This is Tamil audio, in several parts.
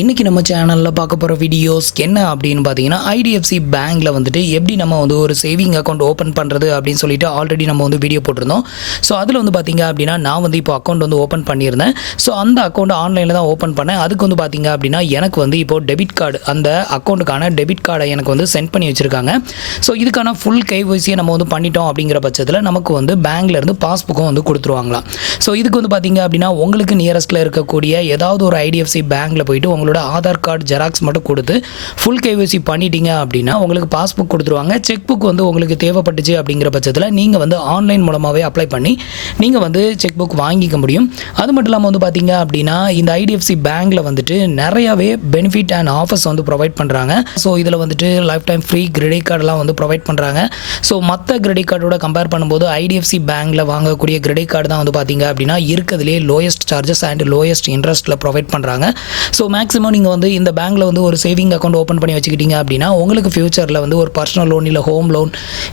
இன்றைக்கி நம்ம சேனலில் பார்க்க போகிற வீடியோஸ் என்ன அப்படின்னு பார்த்தீங்கன்னா IDFC பேங்க்கில் வந்துட்டு எப்படி நம்ம வந்து ஒரு சேவிங் அக்கௌண்ட் ஓப்பன் பண்ணுறது அப்படின்னு சொல்லிட்டு ஆல்ரெடி நம்ம வந்து வீடியோ போட்டிருந்தோம். ஸோ அதில் வந்து பார்த்திங்க அப்படின்னா நான் வந்து இப்போ அக்கௌண்ட் வந்து ஓப்பன் பண்ணியிருந்தேன். ஸோ அந்த அக்கௌண்ட் ஆன்லைனில் தான் ஓப்பன் பண்ணேன். அதுக்கு வந்து பார்த்திங்க அப்படின்னா எனக்கு வந்து இப்போது டெபிட் கார்டு அந்த அக்கௌண்ட்டுக்கான டெபிட் கார்டை எனக்கு வந்து சென்ட் பண்ணி வச்சுருக்காங்க. ஸோ இதுக்கான ஃபுல் KYC நம்ம வந்து பண்ணிட்டோம் அப்படிங்கிற பட்சத்தில் நமக்கு வந்து பேங்க்லேருந்து பாஸ்புக்கும் வந்து கொடுத்துருவாங்களாம். ஸோ இதுக்கு வந்து பார்த்திங்க அப்படின்னா உங்களுக்கு நியரஸ்ட்டில் இருக்கக்கூடிய ஏதாவது ஒரு IDFC பேங்க்கில் போயிட்டு உங்களோட ஆதார் கார்டு ஜெராக்ஸ் மட்டும் கொடுத்து ஃபுல் KYC பண்ணிட்டீங்க அப்படின்னா உங்களுக்கு பாஸ்புக் கொடுத்துருவாங்க. செக் புக் வந்து உங்களுக்கு தேவைப்பட்டுச்சு அப்படிங்கிற பட்சத்தில் நீங்கள் வந்து ஆன்லைன் மூலமாகவே அப்ளை பண்ணி நீங்கள் வந்து செக் புக் வாங்கிக்க முடியும். அது மட்டும் இல்லாமல் வந்து பார்த்தீங்க அப்படின்னா இந்த IDFC பேங்க்கில் வந்துட்டு நிறையாவே பெனிஃபிட் அண்ட் ஆஃபர்ஸ் வந்து ப்ரொவைட் பண்ணுறாங்க. ஸோ இதில் வந்துட்டு லைஃப் டைம் ஃப்ரீ கிரெடிட் கார்டெலாம் வந்து ப்ரொவைட் பண்ணுறாங்க. ஸோ மற்ற கிரெடிட் கார்டோட கம்பேர் பண்ணும்போது IDFC பேங்க்கில் வாங்கக்கூடிய கிரெடிட் கார்டு தான் வந்து பார்த்தீங்க அப்படின்னா இருக்கிறதுலே லோயஸ்ட் சார்ஜஸ் அண்ட் லோயஸ்ட் இன்ட்ரெஸ்ட்டில் ப்ரொவைட் பண்ணுறாங்க. ஸோ மேக்ஸிமம் நீங்கள் வந்து இந்த பேங்க்கில் வந்து ஒரு சேவிங் அக்கௌண்ட் ஓப்பன் பண்ணி வச்சுக்கிட்டீங்க அப்படின்னா உங்களுக்கு ஃபியூச்சரில் வந்து ஒரு பர்சனல் லோன் இல்லை ஹோம் லோன்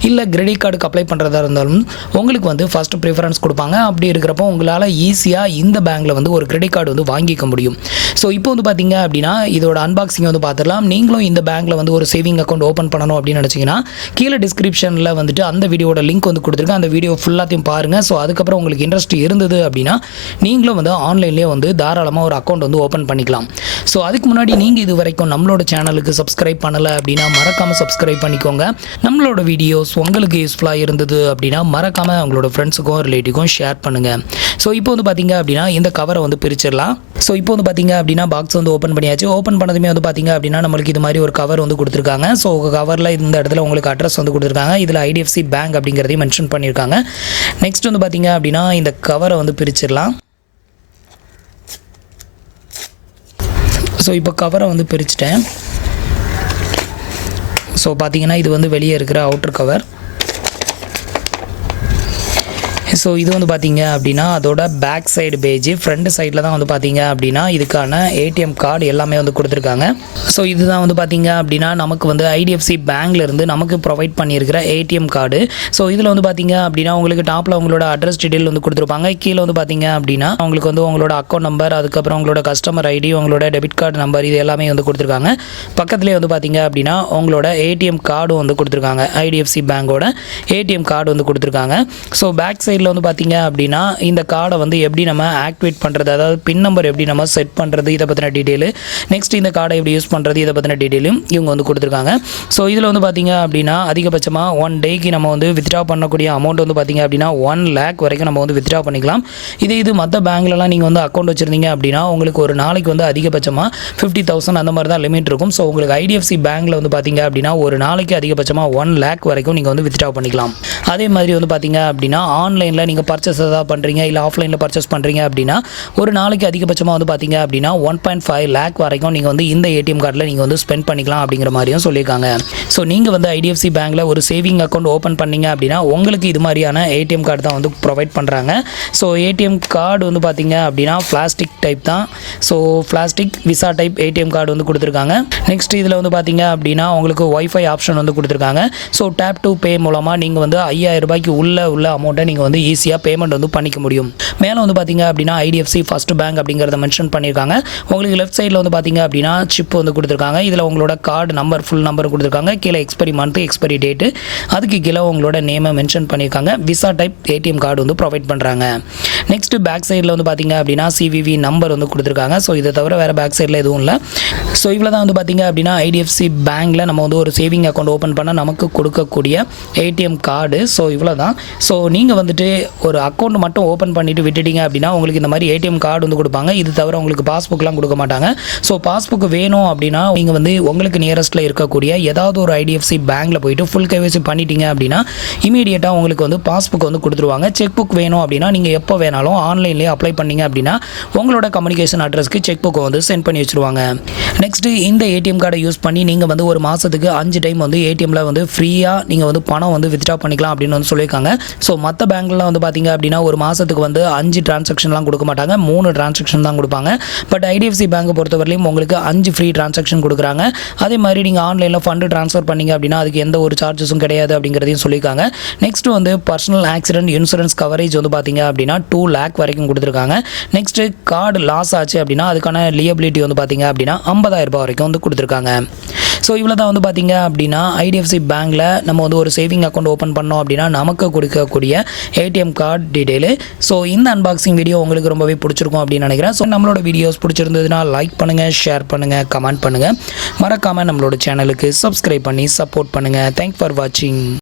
இல்லை கிரெடிட் கார்டுக்கு அப்ளை பண்ணுறதா இருந்தாலும் உங்களுக்கு வந்து ஃபர்ஸ்ட் ப்ரிஃபரன்ஸ் கொடுப்பாங்க. அப்படி இருக்கிறப்போ உங்களால் ஈஸியாக இந்த பேங்க்கில் வந்து ஒரு கிரெடிட் கார்டு வந்து வாங்கிக்க முடியும். ஸோ இப்போ வந்து பார்த்தீங்க அப்படின்னா இதோட அன்பாக்சிங் வந்து பார்த்துடலாம். நீங்களும் இந்த பேங்க்கில் வந்து ஒரு சேவிங் அக்கௌண்ட் ஓப்பன் பண்ணணும் அப்படின்னு நினச்சிங்கன்னா கீழே டிஸ்கிரிப்ஷனில் வந்துட்டு அந்த வீடியோட லிங்க் வந்து கொடுத்துருக்கேன். அந்த வீடியோ ஃபுல்லாத்தையும் பாருங்கள். ஸோ அதுக்கப்புறம் உங்களுக்கு இன்ட்ரெஸ்ட் இருந்தது அப்படின்னா நீங்களும் வந்து ஆன்லைன்லேயே வந்து தாராளமாக ஒரு அக்கௌண்ட் வந்து ஓப்பன் பண்ணிக்கலாம். ஸோ அதுக்கு முன்னாடி நீங்கள் இது வரைக்கும் நம்மளோட சேனலுக்கு சப்ஸ்கிரைப் பண்ணலை அப்படின்னா மறக்காமல் சப்ஸ்கிரைப் பண்ணிக்கோங்க. நம்மளோட வீடியோஸ் உங்களுக்கு யூஸ்ஃபுல்லாக இருந்தது அப்படின்னா மறக்காமல் உங்களோட ஃப்ரெண்ட்ஸுக்கும் ரிலேட்டிவ்க்கும் ஷேர் பண்ணுங்கள். ஸோ இப்போ வந்து பார்த்தீங்க அப்படின்னா இந்த கவரை வந்து பிரிச்சிடலாம். ஸோ இப்போ வந்து பார்த்தீங்க அப்படின்னா பாக்ஸ் வந்து ஓப்பன் பண்ணியாச்சு. ஓப்பன் பண்ணதுமே வந்து பார்த்தீங்க அப்படின்னா நம்மளுக்கு இது மாதிரி ஒரு கவர் வந்து கொடுத்துருக்காங்க. ஸோ கவரில் இந்த இடத்துல உங்களுக்கு அட்ரஸ் வந்து கொடுத்துருக்காங்க. இதில் IDFC பேங்க் அப்படிங்கிறதையும் மென்ஷன் பண்ணியிருக்காங்க. நெக்ஸ்ட் வந்து பார்த்தீங்க அப்படின்னா இந்த கவரை வந்து பிரிச்சிடலாம். ஸோ இப்போ கவரை வந்து பிரிச்சுட்டேன். ஸோ பார்த்தீங்கன்னா இது வந்து வெளியே இருக்கிற அவுட்டர் கவர். ஸோ இது வந்து பார்த்தீங்க அப்படின்னா அதோட பேக் சைடு பேஜ் ஃப்ரண்ட் சைடில் தான் வந்து பார்த்தீங்க அப்படின்னா இதுக்கான ATM கார்டு எல்லாமே வந்து கொடுத்துருக்காங்க. ஸோ இதுதான் வந்து பார்த்தீங்க அப்படின்னா நமக்கு வந்து IDFC பேங்க்லேருந்து நமக்கு ப்ரொவைட் பண்ணியிருக்கிற ATM கார்டு. ஸோ இதில் வந்து பார்த்தீங்க அப்படின்னா உங்களுக்கு டாப்பில் உங்களோட அட்ரஸ் டீட்டெயில் வந்து கொடுத்துருப்பாங்க. கீழே வந்து பார்த்தீங்க அப்படின்னா உங்களுக்கு வந்து உங்களோட அக்கௌண்ட் நம்பர், அதுக்கப்புறம் உங்களோட கஸ்டமர் ID, உங்களோட டெபிட் கார்டு நம்பர், இது எல்லாமே வந்து கொடுத்துருக்காங்க. பக்கத்துலேயே வந்து பார்த்தீங்க அப்படின்னா உங்களோட ATM கார்டும் வந்து கொடுத்துருக்காங்க. IDFC பேங்கோட ATM கார்டு வந்து கொடுத்துருக்காங்க. ஸோ பேக் சைடில் வந்து பார்த்தீங்க அப்படின்னா இந்த கார்டை வந்து எப்படி நம்ம ஆக்டிவேட் பண்ணுறது, அதாவது பின் நம்பர் எப்படி நம்ம செட் பண்ணுறது, இதை பற்றின டீட்டெயிலு, நெக்ஸ்ட் இந்த கார்டை எப்படி யூஸ் பண்ணுறது, இதை பற்றின டீட்டெயிலும் இவங்க வந்து கொடுத்துருக்காங்க. ஸோ இதில் வந்து பார்த்தீங்க அப்படின்னா அதிகபட்சமாக 1 டேக்கு நம்ம வந்து வித்ட்ரா பண்ணக்கூடிய அமௌண்ட் வந்து பார்த்தீங்க அப்படின்னா 1 lakh வரைக்கும் நம்ம வந்து வித்ட்ரா பண்ணிக்கலாம். இது மற்ற பேங்க்லலாம் நீங்கள் வந்து அக்கௌண்ட் வச்சுருந்தீங்க அப்படின்னா உங்களுக்கு ஒரு நாளைக்கு வந்து அதிகபட்சமாக 50,000 அந்த மாதிரி தான் லிமிட் இருக்கும். ஸோ உங்களுக்கு IDFC பேங்க்கில் வந்து பார்த்தீங்க அப்படின்னா ஒரு நாளைக்கு அதிகபட்சமாக 1 lakh வரைக்கும் நீங்கள் வந்து வித்ட்ரா பண்ணிக்கலாம். அதே மாதிரி வந்து பார்த்தீங்க அப்படின்னா ஆன்லைனில் நீங்கள் பர்ச்சேஸ் ஏதாவது பண்ணுறீங்க இல்லை ஆஃப்லைனில் பர்ச்சேஸ் பண்ணுறீங்க அப்படின்னா ஒரு நாளைக்கு அதிகபட்சமாக வந்து பார்த்தீங்க அப்படின்னா 1.5 lakh வரைக்கும் நீங்கள் வந்து இந்த ATM கார்டில் நீங்கள் வந்து ஸ்பெண்ட் பண்ணிக்கலாம் அப்படிங்கிற மாதிரியும் சொல்லியிருக்காங்க. ஸோ நீங்கள் வந்து IDFC பேங்க்கில் ஒரு சேவிங் அக்கௌண்ட் ஓப்பன் பண்ணீங்க அப்படின்னா உங்களுக்கு இது மாதிரியான ATM கார்டு தான் வந்து ப்ரொவைட் பண்ணுறாங்க. ஸோ ATM கார்டு வந்து பார்த்தீங்க அப்படின்னா பிளாஸ்டிக் டைப் தான். So plastic visa type ATM card வந்து கொடுத்துருக்காங்க. நெக்ஸ்ட் இதில் வந்து பார்த்தீங்க அப்படின்னா உங்களுக்கு வைஃபை ஆப்ஷன் வந்து கொடுத்துருக்காங்க. ஸோ டேப் டு பே மூலமாக நீங்கள் வந்து 5,000 ரூபாய்க்கு உள்ள அமௌண்ட்டை நீங்கள் வந்து ஈஸியாக பேமெண்ட் வந்து பண்ணிக்க முடியும். மேலே வந்து பார்த்தீங்க அப்படின்னா IDFC ஃபர்ஸ்ட் பேங்க் அப்படிங்கிறத மென்ஷன் பண்ணியிருக்காங்க. உங்களுக்கு லெஃப்ட் சைடில் வந்து பார்த்தீங்க அப்படின்னா சிப் வந்து கொடுத்துருக்காங்க. இதில் உங்களோட கார்டு நம்பர் ஃபுல் நம்பர் கொடுத்துருக்காங்க. கீழே எக்ஸ்பைரி மந்த், எக்ஸ்பைரி டேட்டு, அதுக்கு கீழே உங்களோட நேமை மென்ஷன் பண்ணியிருக்காங்க. விசா டைப் ATM கார்டு வந்து ப்ரொவைட் பண்ணுறாங்க. நெக்ஸ்ட் பேக் சைடில் வந்து பார்த்தீங்க அப்படின்னா CVV நம்பர் வந்து கொடுத்துருக்காங்க. ஸோ இதை தவிர வேறு பேக் சைடில் எதுவும் இல்லை. ஸோ இவ்வளோ தான் வந்து பார்த்தீங்க அப்படின்னா IDFC பேங்க்கில் நம்ம வந்து ஒரு சேவிங் அக்கௌண்ட் ஓப்பன் பண்ணால் நமக்கு கொடுக்கக்கூடிய ATM கார்டு. ஸோ இவ்வளோ தான். ஸோ நீங்கள் வந்துட்டு ஒரு அக்கௌண்ட் மட்டும் ஓப்பன் பண்ணிவிட்டு விட்டுட்டீங்க அப்படின்னா உங்களுக்கு இந்த மாதிரி ATM கார்டு வந்து கொடுப்பாங்க. இது தவிர உங்களுக்கு பாஸ்புக்லாம் கொடுக்க மாட்டாங்க. ஸோ பாஸ்புக் வேணும் அப்படின்னா நீங்கள் வந்து உங்களுக்கு நியரஸ்ட்டில் இருக்கக்கூடிய ஏதாவது ஒரு IDFC பேங்க்கில் போயிட்டு ஃபுல் KYC பண்ணிட்டீங்க அப்படின்னா இமீடியட்டாக உங்களுக்கு வந்து பாஸ்புக் வந்து கொடுத்துருவாங்க. செக் புக் வேணும் அப்படின்னா நீங்கள் எப்போ வேணாலும் ஆன்லைன்லேயே அப்ளை பண்ணிங்க அப்படின்னா உங்களோட கம்யூனிகேஷன் அட்ரஸ்க்கு செக் புக்கை வந்து சென்ட் பண்ணி வச்சுருவாங்க. நெக்ஸ்ட்டு இந்த ATM கார்டை யூஸ் பண்ணி நீங்கள் வந்து ஒரு மாதத்துக்கு 5 டைம் வந்து ATMல வந்து ஃப்ரீயாக நீங்கள் வந்து பணம் வந்து வித்ட்ரா பண்ணிக்கலாம் அப்படின்னு வந்து சொல்லியிருக்காங்க. ஸோ மற்ற பேங்க்கில் பேங்க்லாம் வந்து பார்த்தீங்க அப்படின்னா ஒரு மாதத்துக்கு வந்து 5 டிரான்சாக்ஷன்லாம் கொடுக்க மாட்டாங்க, 3 டிரான்சாக்ஷன் தான் கொடுப்பாங்க. பட் IDFC பேங்க் பொறுத்தவரையிலும் உங்களுக்கு 5 ஃப்ரீ டிரான்சாக்ஷன் கொடுக்குறாங்க. அதே மாதிரி நீங்கள் ஆன்லைனில் ஃபண்டு ட்ரான்ஸ்ஃபர் பண்ணிங்க அப்படின்னா அதுக்கு எந்த ஒரு சார்ஜஸும் கிடையாது அப்படிங்கிறதையும் சொல்லியிருக்காங்க. நெக்ஸ்ட் வந்து பர்சனல் ஆக்சிடென்ட் இன்சூரன்ஸ் கவரேஜ் வந்து பார்த்தீங்க அப்படின்னா 2 lakh வரைக்கும் கொடுத்துருக்காங்க. நெக்ஸ்ட் கார்டு லாஸ் ஆச்சு அப்படின்னா அதுக்கான லியபிலிட்டி வந்து பார்த்தீங்க அப்படின்னா 50,000 ரூபாய் வரைக்கும் வந்து கொடுத்துருக்காங்க. ஸோ இவ்வளோ தான் வந்து பார்த்தீங்க அப்படின்னா IDFC பேங்க்கில் நம்ம வந்து ஒரு சேவிங் அக்கௌண்ட் ஓப்பன் பண்ணோம் அப்படின்னா நமக்கு கொடுக்கக்கூடிய ATM கார்டு டீட்டெயிலு. ஸோ இந்த அன்பாக்சிங் வீடியோ உங்களுக்கு ரொம்பவே பிடிச்சிருக்கும் அப்படின்னு நினைக்கிறேன். ஸோ நம்மளோட வீடியோஸ் பிடிச்சிருந்ததுன்னா லைக் பண்ணுங்கள், ஷேர் பண்ணுங்கள், கமெண்ட் பண்ணுங்கள். மறக்காமல் நம்மளோட சேனலுக்கு சப்ஸ்கிரைப் பண்ணி சப்போர்ட் பண்ணுங்கள். தேங்க்ஸ் ஃபார் வாட்சிங்.